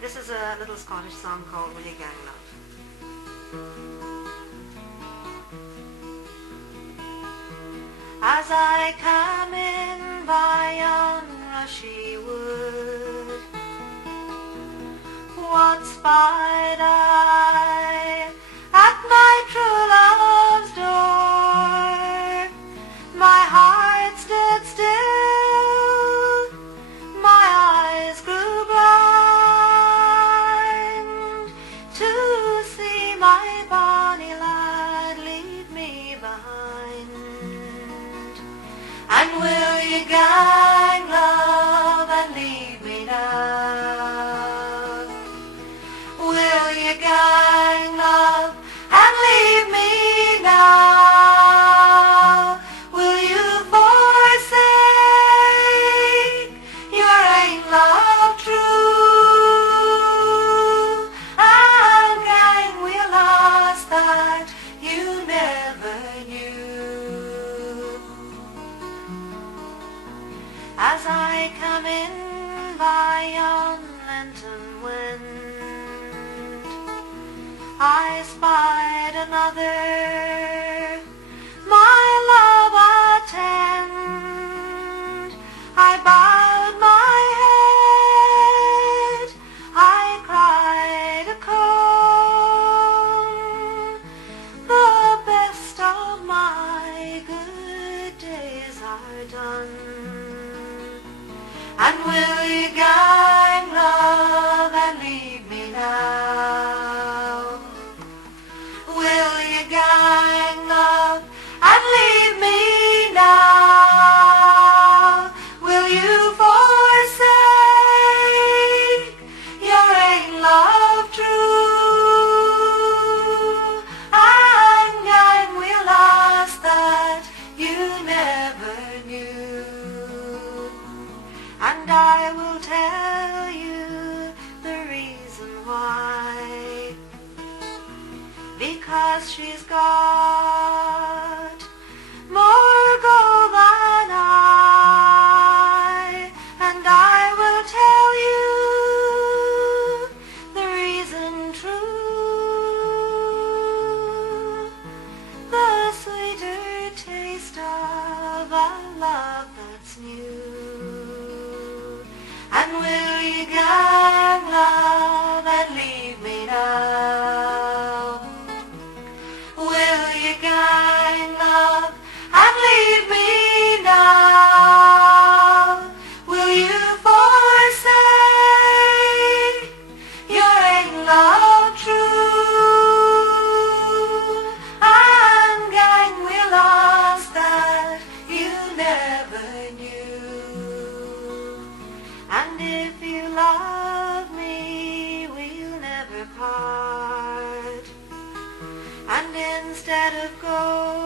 This is a little Scottish song called Will You Gang Love. As I come in by yon rushy wood, what spied I at my true love's door? My heart stood still, my eyes grew blind, to see my bonny lad leave me behind. And will you gang love and leave me now? Will you gang love and leave me now? Will you forsake your ain love true? And gang we'll lost that you never knew. As I come in by yon Lenten wind, I spied another my love attend. I bowed my head, I cried a cone. The best of my good days are done. And will you gang love and leave me now? Will you gang love and leave me now? Will you forsake your ain love true? And gang we'll lost that you never knew. And I will tell you the reason why. Because she's got more gold than I. And I will tell you the reason true. The sweeter taste of a love that's new. And will you gang love and leave me now? Will you gang love and leave me now? Will you forsake your ain love true? And gang we'll lost that you never knew. And if you love me, we'll never part. And instead of gold,